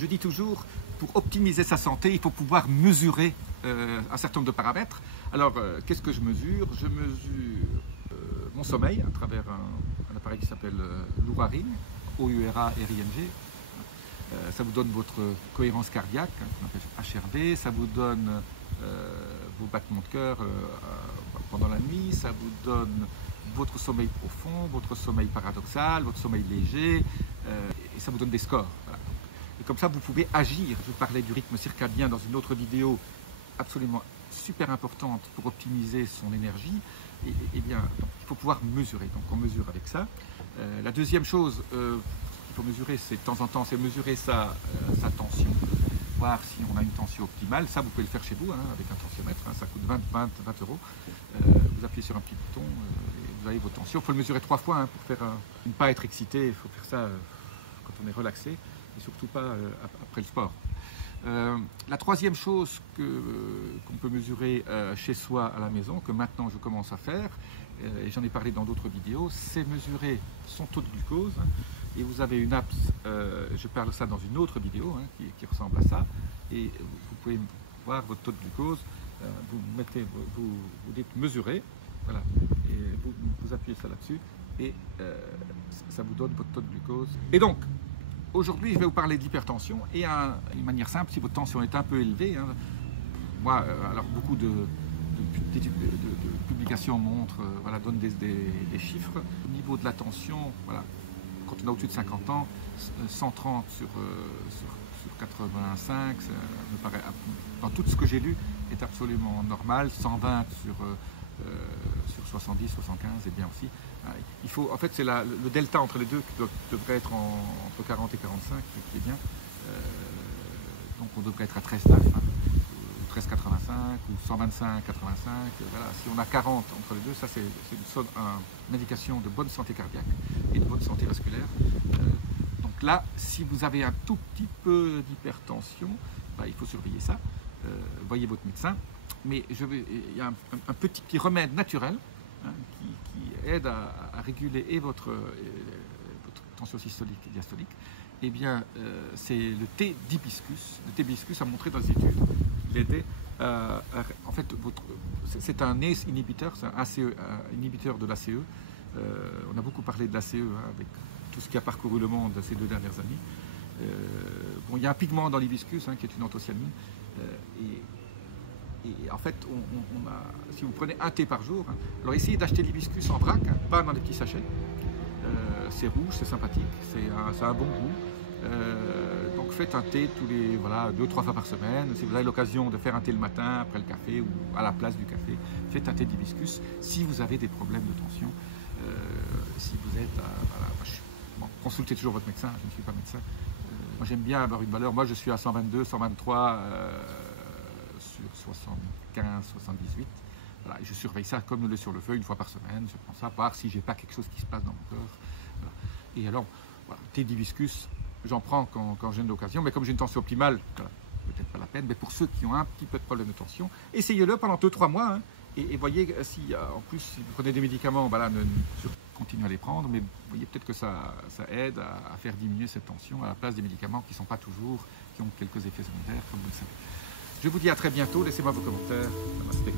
Je dis toujours, pour optimiser sa santé, il faut pouvoir mesurer un certain nombre de paramètres. Alors, qu'est-ce que je mesure? Je mesure mon sommeil à travers un appareil qui s'appelle l'Oura Ring, O-U-R-A-R-I-N-G. Ça vous donne votre cohérence cardiaque, qu'on appelle HRV, ça vous donne vos battements de cœur pendant la nuit, ça vous donne votre sommeil profond, votre sommeil paradoxal, votre sommeil léger, et ça vous donne des scores. Voilà. Et comme ça, vous pouvez agir. Je parlais du rythme circadien dans une autre vidéo absolument super importante pour optimiser son énergie. Et bien, donc, il faut pouvoir mesurer. Donc, on mesure avec ça. La deuxième chose qu'il faut mesurer, c'est de temps en temps, c'est mesurer sa tension, voir si on a une tension optimale. Ça, vous pouvez le faire chez vous, avec un tensiomètre. Ça coûte 20 euros. Vous appuyez sur un petit bouton et vous avez vos tensions. Il faut le mesurer 3 fois pour ne pas être excité. Il faut faire ça quand on est relaxé et surtout pas après le sport. La troisième chose qu'on peut mesurer chez soi à la maison, que maintenant je commence à faire, et j'en ai parlé dans d'autres vidéos, c'est mesurer son taux de glucose. Et vous avez une app, je parle de ça dans une autre vidéo qui ressemble à ça, et vous pouvez voir votre taux de glucose. Vous dites mesurer, voilà, et vous appuyez ça là-dessus, et ça vous donne votre taux de glucose. Et donc, aujourd'hui, je vais vous parler d'hypertension et d'une manière simple, si votre tension est un peu élevée. Moi, alors beaucoup de publications montrent, donnent des chiffres. Au niveau de la tension, voilà, quand on a au-dessus de 50 ans, 130 sur 85, ça me paraît, dans tout ce que j'ai lu, est absolument normal. 120 sur 70, 75, et bien aussi. Il faut, en fait, c'est le delta entre les deux qui devrait être entre 40 et 45, qui est bien. Donc on devrait être à 13,9, 13,85 ou 125, 85. Voilà. Si on a 40 entre les deux, ça c'est une indication de bonne santé cardiaque et de bonne santé vasculaire. Donc là, si vous avez un tout petit peu d'hypertension, il faut surveiller ça. Voyez votre médecin. Mais il y a un petit remède naturel qui aide à réguler et votre tension systolique et diastolique. Eh bien, c'est le thé d'hibiscus. Le thé d'hibiscus a montré dans les études qu'il aidait en fait, c'est un ACE inhibiteur, c'est un inhibiteur de l'ACE. On a beaucoup parlé de l'ACE avec tout ce qui a parcouru le monde ces 2 dernières années. Il y a un pigment dans l'hibiscus qui est une anthocyanine. Et en fait, si vous prenez un thé par jour, alors essayez d'acheter l'hibiscus en vrac, pas dans des petits sachets. C'est rouge, c'est sympathique, ça a un bon goût. Donc faites un thé tous les 2-3 fois par semaine. Si vous avez l'occasion de faire un thé le matin après le café ou à la place du café, faites un thé d'hibiscus. Si vous avez des problèmes de tension, si vous êtes consultez toujours votre médecin. Je ne suis pas médecin. Moi j'aime bien avoir une valeur. Moi je suis à 122, 123. Sur 75, 78. Voilà, je surveille ça comme le sur le feu, une fois par semaine. Je prends ça, voir si j'ai pas quelque chose qui se passe dans mon corps. Voilà. Et alors, voilà, thé d'hibiscus, j'en prends quand j'ai une occasion, mais comme j'ai une tension optimale, peut-être pas la peine. Mais pour ceux qui ont un petit peu de problème de tension, essayez-le pendant 2-3 mois. Et voyez si, en plus, si vous prenez des médicaments, continuez à les prendre, mais vous voyez peut-être que ça aide à faire diminuer cette tension à la place des médicaments qui ont quelques effets secondaires, comme vous le savez. Je vous dis à très bientôt, laissez-moi vos commentaires. Namasté.